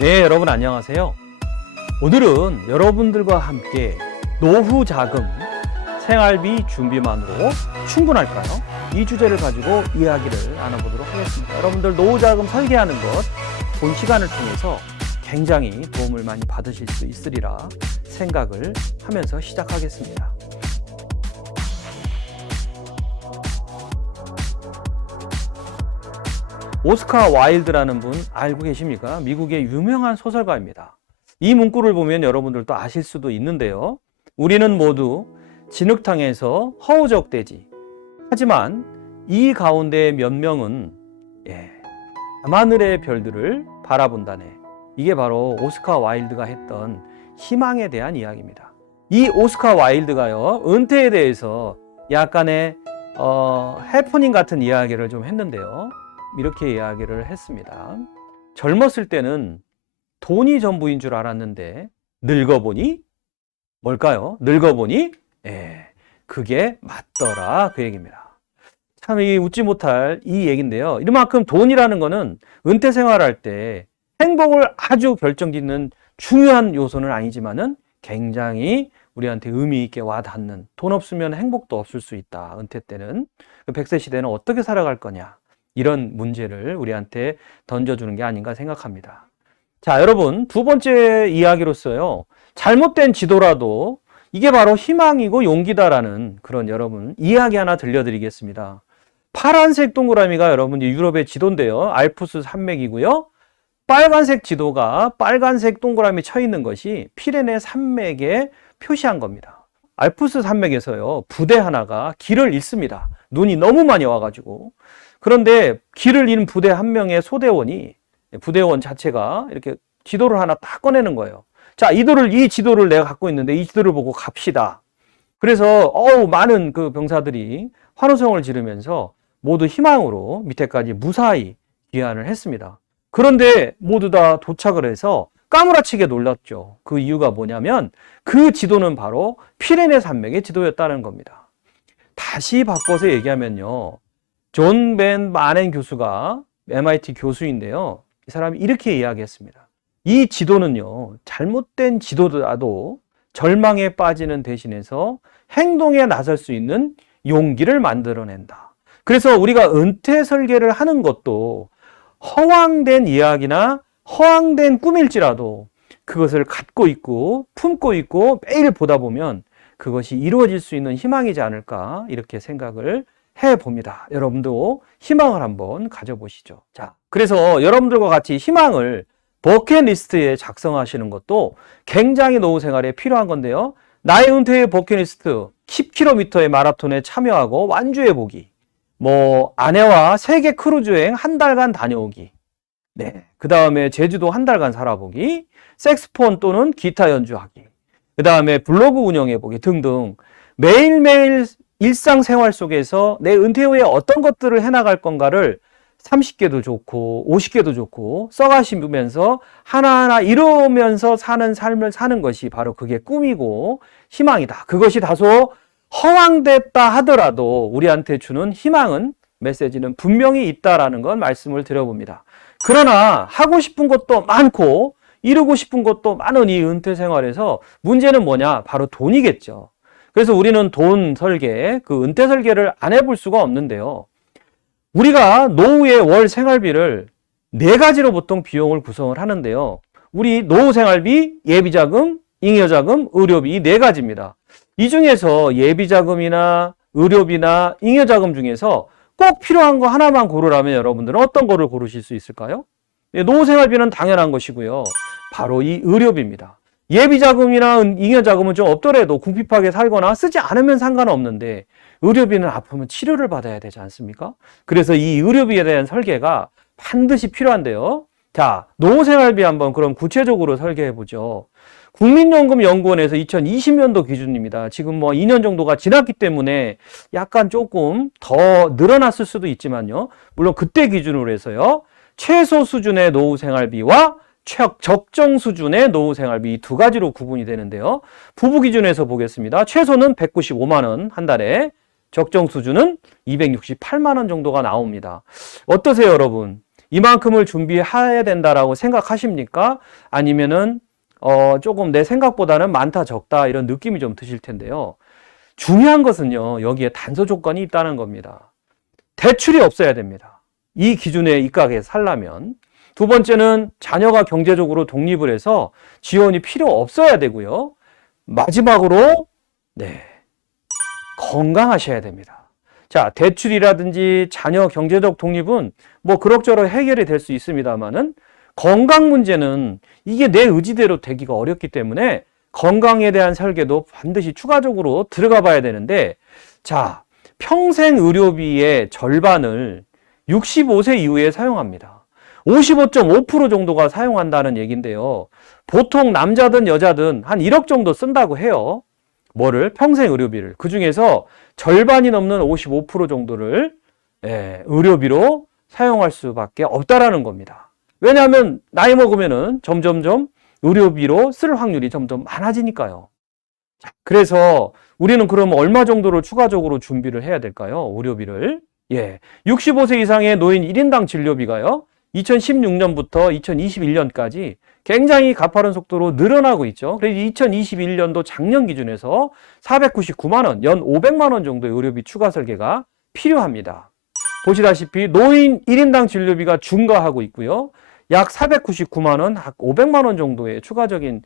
네, 여러분 안녕하세요. 오늘은 여러분들과 함께 노후 자금, 생활비 준비만으로 충분할까요? 이 주제를 가지고 이야기를 나눠보도록 하겠습니다. 여러분들 노후 자금 설계하는 것, 본 시간을 통해서 굉장히 도움을 많이 받으실 수 있으리라 생각을 하면서 시작하겠습니다. 오스카 와일드라는 분 알고 계십니까? 미국의 유명한 소설가입니다. 이 문구를 보면 여러분들도 아실 수도 있는데요. 우리는 모두 진흙탕에서 허우적대지. 하지만 이 가운데 몇 명은 밤하늘의 별들을 바라본다네. 이게 바로 오스카 와일드가 했던 희망에 대한 이야기입니다. 이 오스카 와일드가요, 은퇴에 대해서 약간의 해프닝 같은 이야기를 좀 했는데요. 이렇게 이야기를 했습니다. 젊었을 때는 돈이 전부인 줄 알았는데 늙어보니 뭘까요? 늙어보니 그게 맞더라, 그 얘기입니다. 참 웃지 못할 이 얘기인데요. 이만큼 돈이라는 거는 은퇴 생활할 때 행복을 아주 결정짓는 중요한 요소는 아니지만은 굉장히 우리한테 의미 있게 와닿는, 돈 없으면 행복도 없을 수 있다. 은퇴 때는 100세 시대는 어떻게 살아갈 거냐, 이런 문제를 우리한테 던져주는 게 아닌가 생각합니다. 자, 여러분, 두 번째 이야기로서요, 잘못된 지도라도 이게 바로 희망이고 용기다라는 그런 여러분 이야기 하나 들려드리겠습니다. 파란색 동그라미가 여러분 유럽의 지도인데요. 알프스 산맥이고요. 빨간색 지도가 빨간색 동그라미 쳐 있는 것이 피레네 산맥에 표시한 겁니다. 알프스 산맥에서요, 부대 하나가 길을 잃습니다. 눈이 너무 많이 와가지고. 그런데 길을 잃은 부대 한 명의 소대원이, 부대원 자체가 이렇게 지도를 하나 딱 꺼내는 거예요. 자, 이 지도를 내가 갖고 있는데 이 지도를 보고 갑시다. 그래서 많은 그 병사들이 환호성을 지르면서 모두 희망으로 밑에까지 무사히 귀환을 했습니다. 그런데 모두 다 도착을 해서 까무라치게 놀랐죠. 그 이유가 뭐냐면 그 지도는 바로 피레네 산맥의 지도였다는 겁니다. 다시 바꿔서 얘기하면요, 존 벤 마넨 교수가 MIT 교수인데요. 이 사람이 이렇게 이야기했습니다. 이 지도는요, 잘못된 지도라도 절망에 빠지는 대신해서 행동에 나설 수 있는 용기를 만들어낸다. 그래서 우리가 은퇴 설계를 하는 것도 허황된 이야기나 허황된 꿈일지라도 그것을 갖고 있고 품고 있고 매일 보다 보면 그것이 이루어질 수 있는 희망이지 않을까, 이렇게 생각을 해봅니다. 여러분도 희망을 한번 가져보시죠. 자, 그래서 여러분들과 같이 희망을 버킷리스트에 작성하시는 것도 굉장히 노후 생활에 필요한 건데요. 나의 은퇴의 버킷리스트, 10km의 마라톤에 참여하고 완주해보기, 아내와 세계 크루즈 여행 한 달간 다녀오기, 그 다음에 제주도 한 달간 살아보기, 색스폰 또는 기타 연주하기, 그 다음에 블로그 운영해보기 등등, 매일매일 일상생활 속에서 내 은퇴 후에 어떤 것들을 해나갈 건가를 30개도 좋고 50개도 좋고 써가시면서 하나하나 이루면서 사는 삶을 사는 것이 바로 그게 꿈이고 희망이다. 그것이 다소 허황됐다 하더라도 우리한테 주는 희망은, 메시지는 분명히 있다라는 건 말씀을 드려봅니다. 그러나 하고 싶은 것도 많고 이루고 싶은 것도 많은 이 은퇴 생활에서 문제는 뭐냐? 바로 돈이겠죠. 그래서 우리는 돈 설계, 그 은퇴 설계를 안 해볼 수가 없는데요. 우리가 노후의 월 생활비를 4가지로 보통 비용을 구성을 하는데요. 우리 노후 생활비, 예비자금, 잉여자금, 의료비, 이 4가지입니다. 이 중에서 예비자금이나 의료비나 잉여자금 중에서 꼭 필요한 거 하나만 고르라면 여러분들은 어떤 거를 고르실 수 있을까요? 노후 생활비는 당연한 것이고요. 바로 이 의료비입니다. 예비자금이나 잉여자금은 좀 없더라도 궁핍하게 살거나 쓰지 않으면 상관없는데 의료비는 아프면 치료를 받아야 되지 않습니까? 그래서 이 의료비에 대한 설계가 반드시 필요한데요. 자, 노후생활비 한번 그럼 구체적으로 설계해보죠. 국민연금연구원에서 2020년도 기준입니다. 지금 2년 정도가 지났기 때문에 약간 조금 더 늘어났을 수도 있지만요. 물론 그때 기준으로 해서요, 최소 수준의 노후생활비와 적정 수준의 노후생활비, 이 2가지로 구분이 되는데요. 부부 기준에서 보겠습니다. 최소는 195만 원 한 달에, 적정 수준은 268만 원 정도가 나옵니다. 어떠세요, 여러분? 이만큼을 준비해야 된다라고 생각하십니까? 아니면은 조금 내 생각보다는 많다 적다 이런 느낌이 좀 드실 텐데요. 중요한 것은요, 여기에 단서 조건이 있다는 겁니다. 대출이 없어야 됩니다. 이 기준에 입각해 살려면. 두 번째는 자녀가 경제적으로 독립을 해서 지원이 필요 없어야 되고요. 마지막으로 건강하셔야 됩니다. 자, 대출이라든지 자녀 경제적 독립은 뭐 그럭저럭 해결이 될 수 있습니다만은 건강 문제는 이게 내 의지대로 되기가 어렵기 때문에 건강에 대한 설계도 반드시 추가적으로 들어가 봐야 되는데, 자, 평생 의료비의 절반을 65세 이후에 사용합니다. 55.5% 정도가 사용한다는 얘기인데요. 보통 남자든 여자든 한 1억 정도 쓴다고 해요. 뭐를? 평생 의료비를. 그 중에서 절반이 넘는 55% 정도를 의료비로 사용할 수밖에 없다라는 겁니다. 왜냐하면 나이 먹으면은 점점점 의료비로 쓸 확률이 점점 많아지니까요. 그래서 우리는 그럼 얼마 정도를 추가적으로 준비를 해야 될까요? 의료비를. 65세 이상의 노인 1인당 진료비가요. 2016년부터 2021년까지 굉장히 가파른 속도로 늘어나고 있죠. 그래서 2021년도 작년 기준에서 499만 원, 연 500만 원 정도의 의료비 추가 설계가 필요합니다. 보시다시피 노인 1인당 진료비가 증가하고 있고요. 약 499만 원, 약 500만 원 정도의 추가적인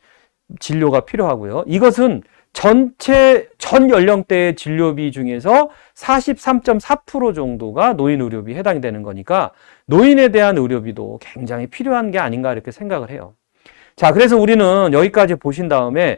진료가 필요하고요. 이것은 전체 전 연령대의 진료비 중에서 43.4% 정도가 노인 의료비에 해당이 되는 거니까 노인에 대한 의료비도 굉장히 필요한 게 아닌가 이렇게 생각을 해요. 자, 그래서 우리는 여기까지 보신 다음에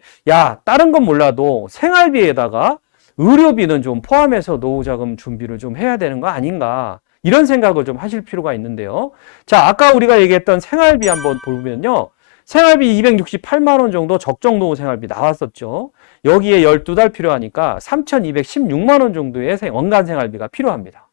다른 건 몰라도 생활비에다가 의료비는 좀 포함해서 노후자금 준비를 좀 해야 되는 거 아닌가 이런 생각을 좀 하실 필요가 있는데요. 자, 아까 우리가 얘기했던 생활비 한번 보면요. 생활비 268만 원 정도 적정 노후 생활비 나왔었죠. 여기에 12달 필요하니까 3,216만 원 정도의 원간 생활비가 필요합니다.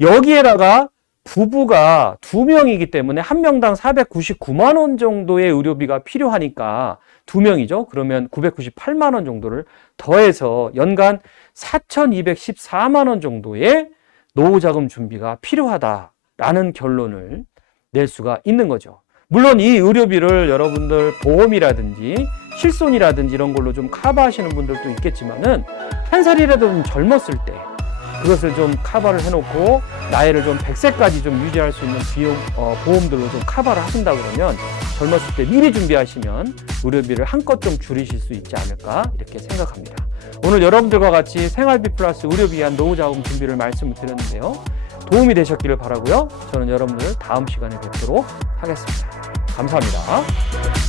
여기에다가 부부가 2명이기 때문에 한 명당 499만 원 정도의 의료비가 필요하니까 2명이죠. 그러면 998만 원 정도를 더해서 연간 4,214만 원 정도의 노후자금 준비가 필요하다라는 결론을 낼 수가 있는 거죠. 물론 이 의료비를 여러분들 보험이라든지 실손이라든지 이런 걸로 좀 커버하시는 분들도 있겠지만은 한 살이라도 좀 젊었을 때 그것을 좀 커버를 해놓고 나이를 좀 100세까지 좀 유지할 수 있는 비용, 보험들로 좀 커버를 하신다 그러면 젊었을 때 미리 준비하시면 의료비를 한껏 좀 줄이실 수 있지 않을까 이렇게 생각합니다. 오늘 여러분들과 같이 생활비 플러스 의료비 위한 노후자금 준비를 말씀을 드렸는데요. 도움이 되셨기를 바라고요. 저는 여러분들 다음 시간에 뵙도록 하겠습니다. 감사합니다.